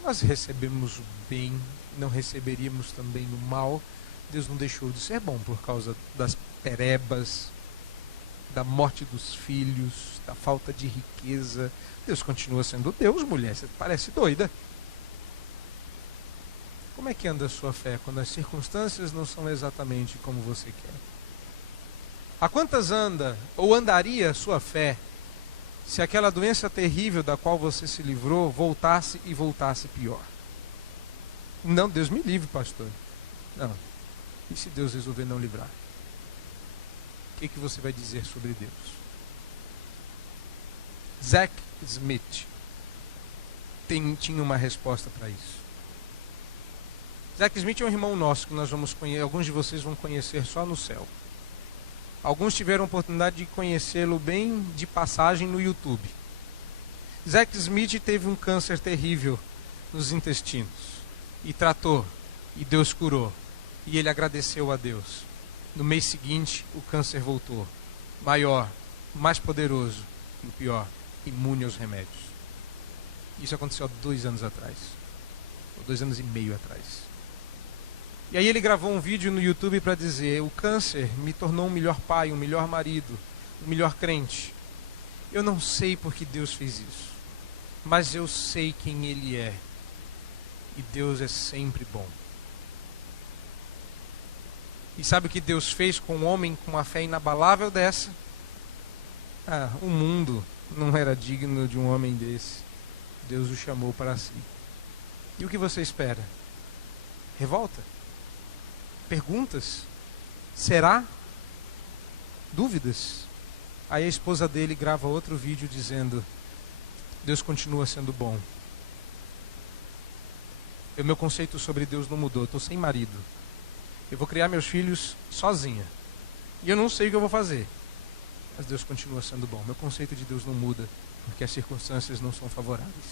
nós recebemos o bem, não receberíamos também o mal, Deus não deixou de ser bom por causa das perebas, da morte dos filhos, da falta de riqueza. Deus continua sendo Deus, mulher. Você parece doida. Como é que anda a sua fé quando as circunstâncias não são exatamente como você quer? A quantas anda ou andaria a sua fé se aquela doença terrível da qual você se livrou voltasse e voltasse pior? Não, Deus me livre, pastor. Não. E se Deus resolver não livrar? O que você vai dizer sobre Deus? Zack Smith tinha uma resposta para isso. Zack Smith é um irmão nosso que nós vamos conhecer, alguns de vocês vão conhecer só no céu. Alguns tiveram a oportunidade de conhecê-lo bem de passagem no YouTube. Zack Smith teve um câncer terrível nos intestinos e tratou, e Deus curou, e ele agradeceu a Deus. No mês seguinte, o câncer voltou, maior, mais poderoso e o pior, imune aos remédios. Isso aconteceu há 2 anos atrás, ou 2 anos e meio atrás. E aí ele gravou um vídeo no YouTube para dizer: o câncer me tornou um melhor pai, um melhor marido, um melhor crente. Eu não sei por que Deus fez isso, mas eu sei quem Ele é. E Deus é sempre bom. E sabe o que Deus fez com um homem com uma fé inabalável dessa? O mundo não era digno de um homem desse. Deus o chamou para si. E o que você espera? Revolta? Perguntas? Será? Dúvidas? Aí a esposa dele grava outro vídeo dizendo: Deus continua sendo bom. O meu conceito sobre Deus não mudou. Eu estou sem marido. Eu vou criar meus filhos sozinha. E eu não sei o que eu vou fazer. Mas Deus continua sendo bom. Meu conceito de Deus não muda, porque as circunstâncias não são favoráveis.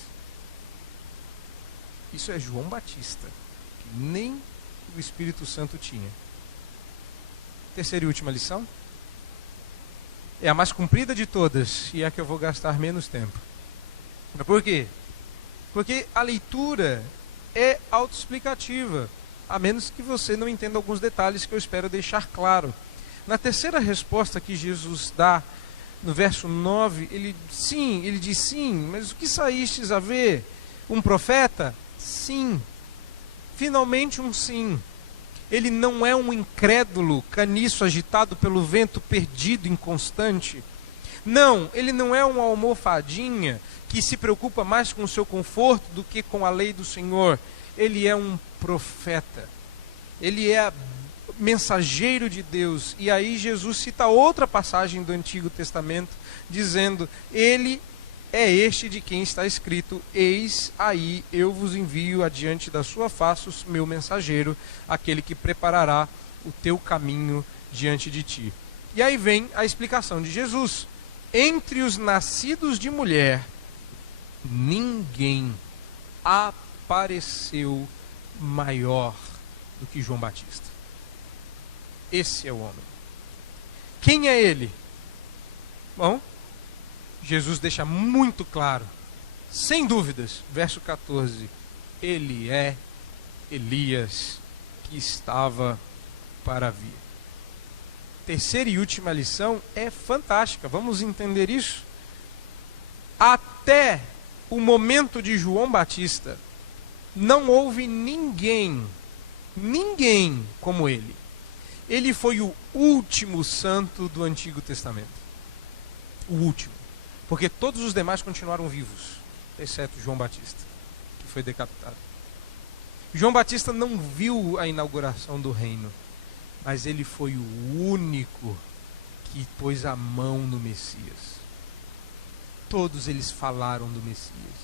Isso é João Batista, que nem o Espírito Santo tinha. Terceira e última lição. É a mais comprida de todas e é a que eu vou gastar menos tempo. Mas por quê? Porque a leitura é autoexplicativa, a menos que você não entenda alguns detalhes que eu espero deixar claro. Na terceira resposta que Jesus dá, no verso 9, ele diz sim, mas o que saístes a ver? Um profeta? Sim. Finalmente um sim. Ele não é um incrédulo, caniço agitado pelo vento, perdido, inconstante. Não, ele não é uma almofadinha que se preocupa mais com o seu conforto do que com a lei do Senhor. Ele é um profeta. Ele é mensageiro de Deus. E aí Jesus cita outra passagem do Antigo Testamento, dizendo: ele é este de quem está escrito: eis aí eu vos envio adiante da sua face o meu mensageiro, aquele que preparará o teu caminho diante de ti. E aí vem a explicação de Jesus: entre os nascidos de mulher, ninguém apareceu maior do que João Batista. Esse é o homem. Quem é ele? Bom, Jesus deixa muito claro, sem dúvidas, verso 14: ele é Elias que estava para vir. Terceira e última lição é fantástica, vamos entender isso. Até o momento de João Batista, não houve ninguém como ele. Ele foi o último santo do Antigo Testamento. O último. Porque todos os demais continuaram vivos, exceto João Batista, que foi decapitado. João Batista não viu a inauguração do reino, mas ele foi o único que pôs a mão no Messias. Todos eles falaram do Messias.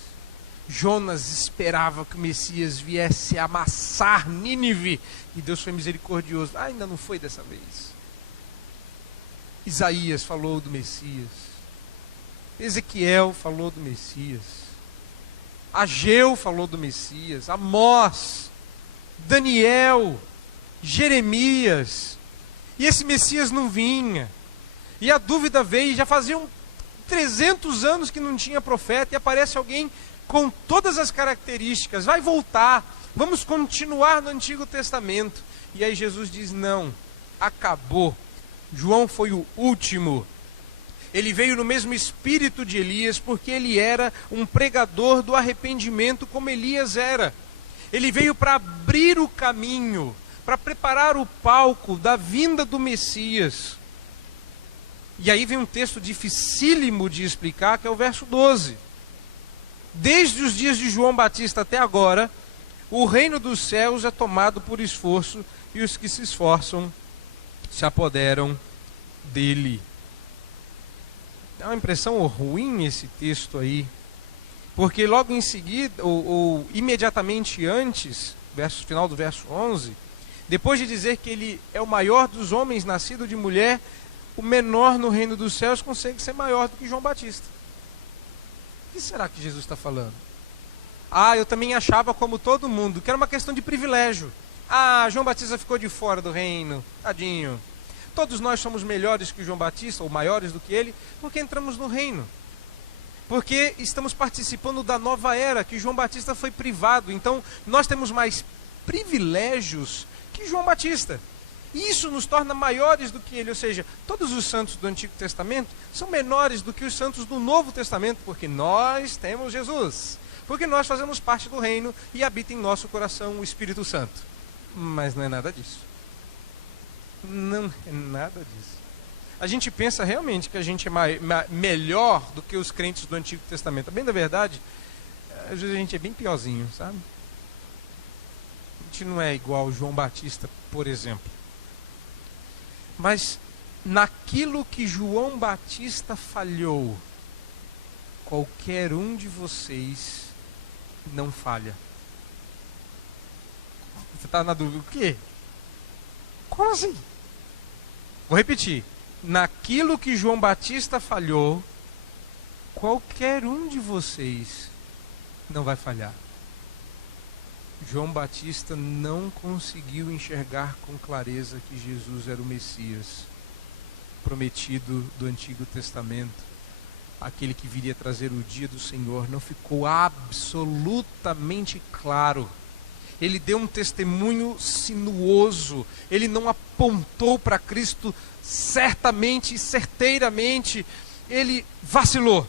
Jonas esperava que o Messias viesse amassar Nínive, e Deus foi misericordioso. Ainda não foi dessa vez. Isaías falou do Messias. Ezequiel falou do Messias. Ageu falou do Messias. Amós, Daniel, Jeremias. E esse Messias não vinha. E a dúvida veio, já faziam 300 anos que não tinha profeta, e aparece alguém com todas as características, vai voltar, Vamos continuar no Antigo Testamento. E aí Jesus diz, não, acabou. João foi o último. Ele veio no mesmo espírito de Elias, porque ele era um pregador do arrependimento como Elias era. Ele veio para abrir o caminho, para preparar o palco da vinda do Messias. E aí vem um texto dificílimo de explicar, que é o verso 12. Desde os dias de João Batista até agora, o reino dos céus é tomado por esforço, e os que se esforçam se apoderam dele. Dá uma impressão ruim esse texto aí, porque logo em seguida, ou imediatamente antes, final do verso 11, depois de dizer que ele é o maior dos homens nascido de mulher, o menor no reino dos céus consegue ser maior do que João Batista. O que será que Jesus está falando? Eu também achava como todo mundo, que era uma questão de privilégio. João Batista ficou de fora do reino, tadinho. Todos nós somos melhores que João Batista, ou maiores do que ele, porque entramos no reino. Porque estamos participando da nova era, que João Batista foi privado. Então, nós temos mais privilégios que João Batista. E isso nos torna maiores do que ele. Ou seja, todos os santos do Antigo Testamento são menores do que os santos do Novo Testamento, porque nós temos Jesus. Porque nós fazemos parte do reino e habita em nosso coração o Espírito Santo. Mas não é nada disso. Não é nada disso. A gente pensa realmente que a gente é melhor do que os crentes do Antigo Testamento. Bem da verdade, às vezes a gente é bem piorzinho, sabe? A gente não é igual João Batista, por exemplo. Mas naquilo que João Batista falhou, qualquer um de vocês não falha. Você está na dúvida, o quê? Como assim? Vou repetir. Naquilo que João Batista falhou, qualquer um de vocês não vai falhar. João Batista não conseguiu enxergar com clareza que Jesus era o Messias prometido do Antigo Testamento, aquele que viria trazer o dia do Senhor. Não ficou absolutamente claro. Ele deu um testemunho sinuoso. Ele não apontou para Cristo certamente e certeiramente. Ele vacilou,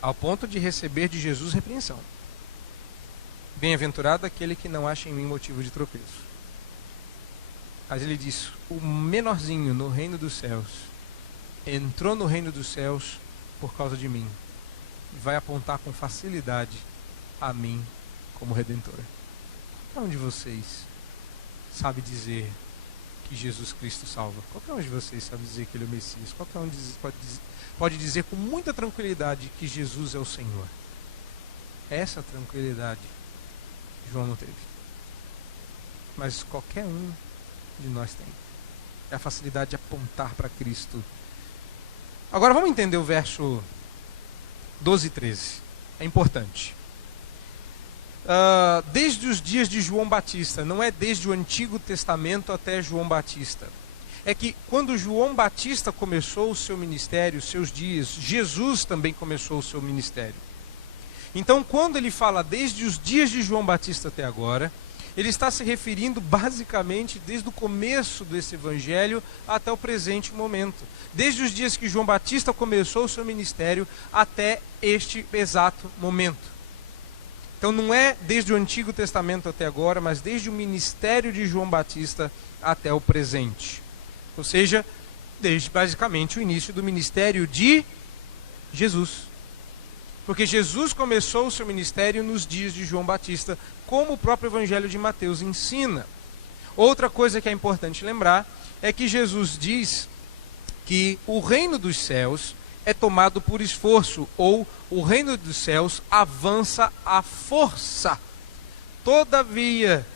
ao ponto de receber de Jesus repreensão. Bem-aventurado aquele que não acha em mim motivo de tropeço. Mas ele diz, o menorzinho no reino dos céus entrou no reino dos céus por causa de mim. E vai apontar com facilidade a mim como Redentor. Qualquer um de vocês sabe dizer que Jesus Cristo salva. Qualquer um de vocês sabe dizer que Ele é o Messias. Qualquer um pode dizer com muita tranquilidade que Jesus é o Senhor. Essa tranquilidade João não teve. Mas qualquer um de nós tem. É a facilidade de apontar para Cristo. Agora vamos entender o verso 12 e 13. É importante. Desde os dias de João Batista, não é desde o Antigo Testamento até João Batista. É que quando João Batista começou o seu ministério, os seus dias, Jesus também começou o seu ministério. Então, quando ele fala desde os dias de João Batista até agora, ele está se referindo basicamente desde o começo desse evangelho até o presente momento. Desde os dias que João Batista começou o seu ministério até este exato momento. Então não é desde o Antigo Testamento até agora, mas desde o ministério de João Batista até o presente. Ou seja, desde basicamente o início do ministério de Jesus. Porque Jesus começou o seu ministério nos dias de João Batista, como o próprio Evangelho de Mateus ensina. Outra coisa que é importante lembrar é que Jesus diz que o reino dos céus é tomado por esforço, ou o reino dos céus avança à força. Todavia,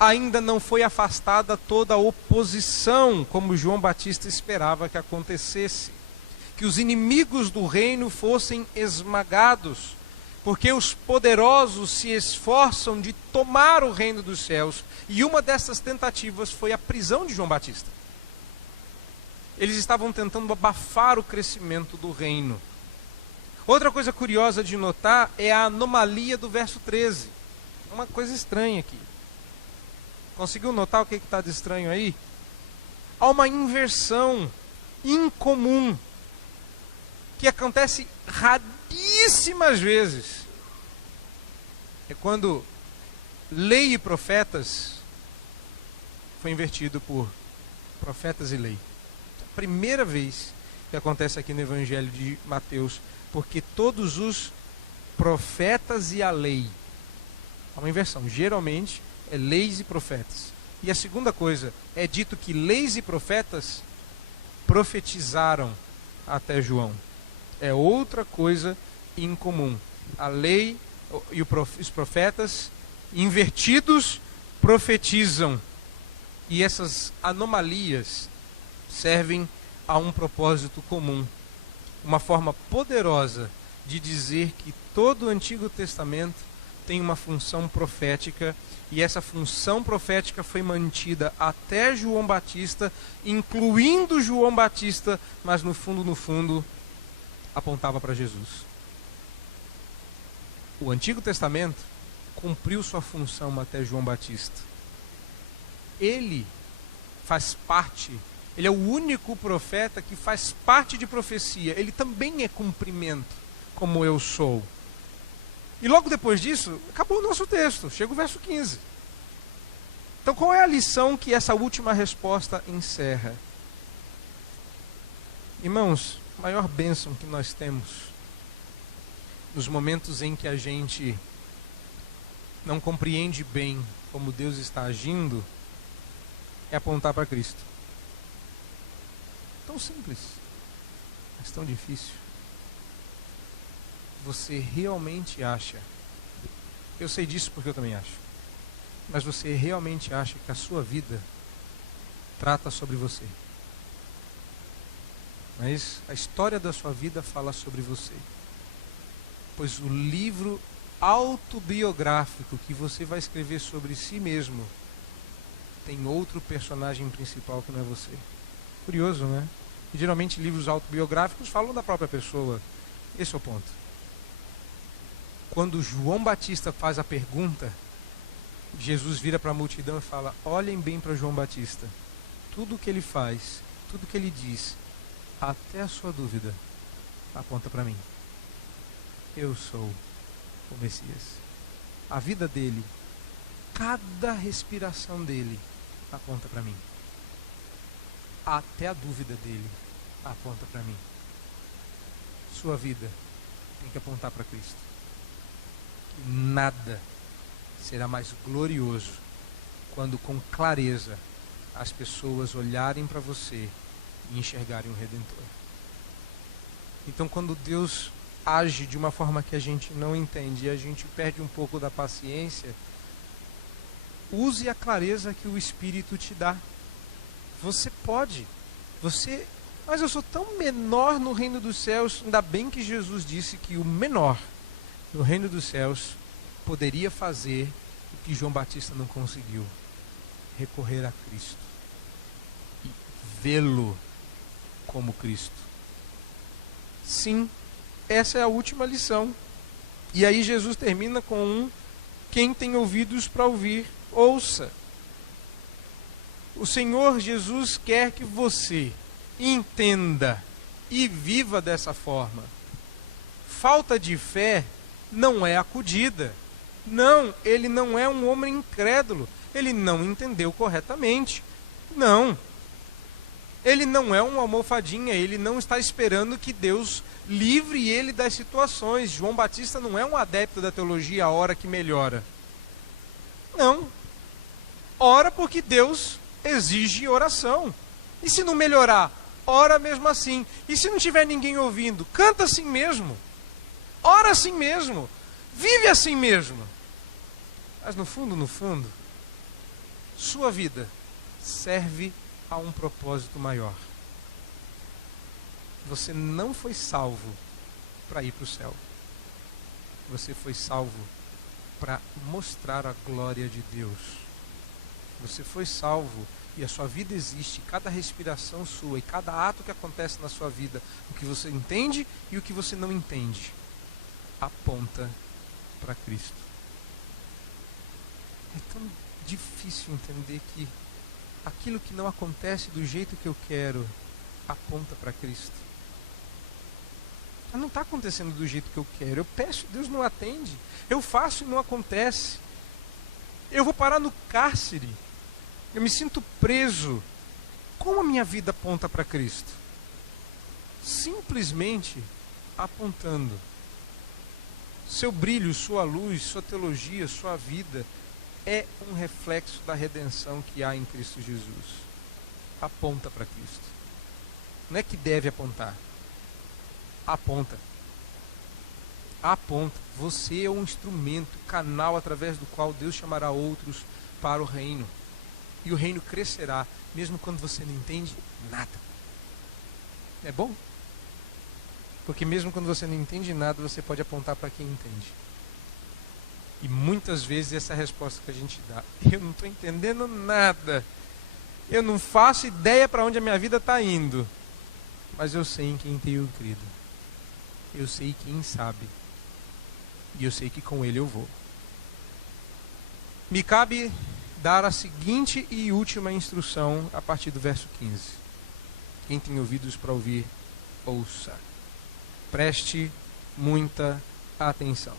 ainda não foi afastada toda a oposição, como João Batista esperava que acontecesse. Que os inimigos do reino fossem esmagados, porque os poderosos se esforçam de tomar o reino dos céus, e uma dessas tentativas foi a prisão de João Batista. Eles estavam tentando abafar o crescimento do reino. Outra coisa curiosa de notar é a anomalia do verso 13. uma coisa estranha aqui. Conseguiu notar o que está de estranho aí? Há uma inversão incomum que acontece raríssimas vezes. É quando lei e profetas foi invertido por profetas e lei. A primeira vez que acontece aqui no Evangelho de Mateus, porque todos os profetas e a lei. Há uma inversão. Geralmente é leis e profetas. E a segunda coisa, é dito que leis e profetas profetizaram até João. É outra coisa incomum. A lei e os profetas invertidos profetizam. E essas anomalias servem a um propósito comum. Uma forma poderosa de dizer que todo o Antigo Testamento tem uma função profética, e essa função profética foi mantida até João Batista, incluindo João Batista, mas no fundo, apontava para Jesus. O Antigo Testamento cumpriu sua função até João Batista. Ele faz parte, ele é o único profeta que faz parte de profecia. Ele também é cumprimento, como eu sou. E logo depois disso, acabou o nosso texto, chega o verso 15. Então qual é a lição que essa última resposta encerra? Irmãos, a maior bênção que nós temos nos momentos em que a gente não compreende bem como Deus está agindo, é apontar para Cristo. Tão simples, mas tão difícil. Você realmente acha, eu sei disso porque eu também acho, mas você realmente acha que a sua vida trata sobre você? Mas a história da sua vida fala sobre você. Pois o livro autobiográfico que você vai escrever sobre si mesmo tem outro personagem principal que não é você. Curioso, né? E geralmente livros autobiográficos falam da própria pessoa. Esse é o ponto. Quando João Batista faz a pergunta, Jesus vira para a multidão e fala: olhem bem para João Batista. Tudo o que ele faz, tudo o que ele diz, até a sua dúvida, aponta para mim. Eu sou o Messias. A vida dele, cada respiração dele, aponta para mim. Até a dúvida dele aponta para mim. Sua vida tem que apontar para Cristo. Nada será mais glorioso quando com clareza as pessoas olharem para você e enxergarem o Redentor. Então quando Deus age de uma forma que a gente não entende e a gente perde um pouco da paciência, use a clareza que o Espírito te dá. Você pode, mas eu sou tão menor no reino dos céus. Ainda bem que Jesus disse que o menor no reino dos céus poderia fazer o que João Batista não conseguiu: recorrer a Cristo e vê-lo como Cristo. Sim, essa é a última lição. E aí Jesus termina com quem tem ouvidos para ouvir, ouça. O Senhor Jesus quer que você entenda e viva dessa forma. Falta de fé não é acudida. Não, ele não é um homem incrédulo. Ele não entendeu corretamente. Não. Ele não é uma almofadinha. Ele não está esperando que Deus livre ele das situações. João Batista não é um adepto da teologia a hora que melhora. Não. Ora porque Deus exige oração. E se não melhorar, ora mesmo assim. E se não tiver ninguém ouvindo, canta assim mesmo. Ora assim mesmo. Vive assim mesmo. Mas no fundo, sua vida serve a um propósito maior. Você não foi salvo para ir para o céu. Você foi salvo para mostrar a glória de Deus. Você foi salvo e a sua vida existe, cada respiração sua e cada ato que acontece na sua vida, o que você entende e o que você não entende, aponta para Cristo. É tão difícil entender que aquilo que não acontece do jeito que eu quero aponta para Cristo. Não está acontecendo do jeito que eu quero. Eu peço, Deus não atende. Eu faço e não acontece. Eu vou parar no cárcere. Eu me sinto preso. Como a minha vida aponta para Cristo? Simplesmente apontando. Seu brilho, sua luz, sua teologia, sua vida é um reflexo da redenção que há em Cristo Jesus. Aponta para Cristo. Não é que deve apontar. Aponta. Aponta. Você é um instrumento, canal através do qual Deus chamará outros para o reino. E o reino crescerá, mesmo quando você não entende nada. É bom? Porque mesmo quando você não entende nada, você pode apontar para quem entende. E muitas vezes essa é a resposta que a gente dá. Eu não estou entendendo nada. Eu não faço ideia para onde a minha vida está indo. Mas eu sei em quem tenho crido. Eu sei quem sabe. E eu sei que com ele eu vou. Me cabe dar a seguinte e última instrução a partir do verso 15. Quem tem ouvidos para ouvir, ouça. Preste muita atenção.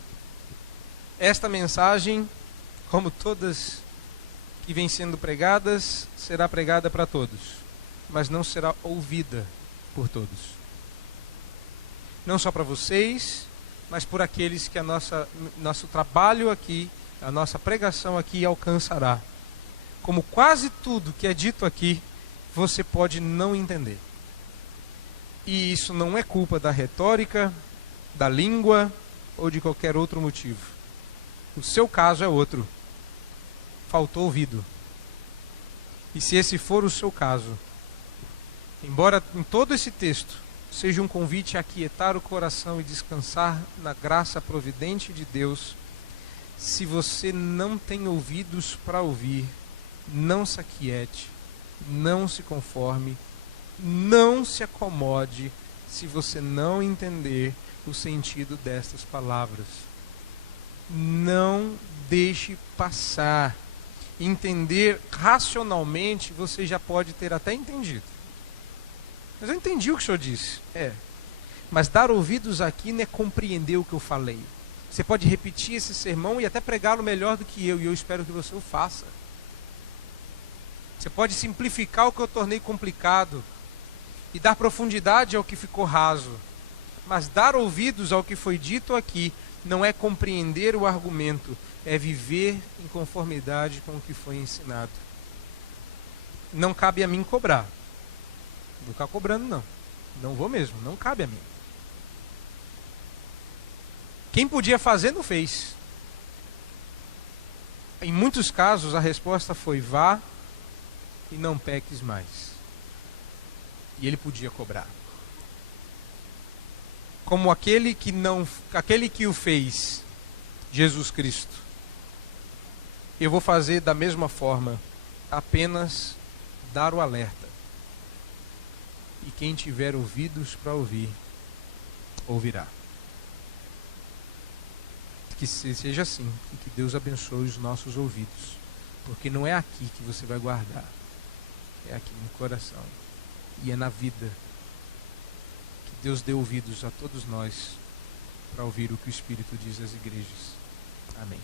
Esta mensagem, como todas que vêm sendo pregadas, será pregada para todos, mas não será ouvida por todos. Não só para vocês, mas por aqueles que nosso trabalho aqui, a nossa pregação aqui alcançará. Como quase tudo que é dito aqui, você pode não entender. E isso não é culpa da retórica, da língua ou de qualquer outro motivo. O seu caso é outro. Faltou ouvido. E se esse for o seu caso, embora em todo esse texto seja um convite a aquietar o coração e descansar na graça providente de Deus, se você não tem ouvidos para ouvir, não se aquiete, não se conforme, não se acomode se você não entender o sentido destas palavras. Não deixe passar. Entender racionalmente você já pode ter até entendido. Mas eu entendi o que o senhor disse. Mas dar ouvidos aqui não é compreender o que eu falei. Você pode repetir esse sermão e até pregá-lo melhor do que eu, e eu espero que você o faça. Você pode simplificar o que eu tornei complicado e dar profundidade ao que ficou raso. Mas dar ouvidos ao que foi dito aqui não é compreender o argumento, é viver em conformidade com o que foi ensinado. Não cabe a mim cobrar. Não vou ficar cobrando, não. Não vou mesmo, não cabe a mim. Quem podia fazer, não fez. Em muitos casos, a resposta foi: vá e não peques mais. E ele podia cobrar. Como aquele que o fez, Jesus Cristo. Eu vou fazer da mesma forma, apenas dar o alerta. E quem tiver ouvidos para ouvir, ouvirá. Que seja assim, e que Deus abençoe os nossos ouvidos. Porque não é aqui que você vai guardar, é aqui no coração. E é na vida. Que Deus dê ouvidos a todos nós para ouvir o que o Espírito diz às igrejas. Amém.